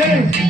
Yeah.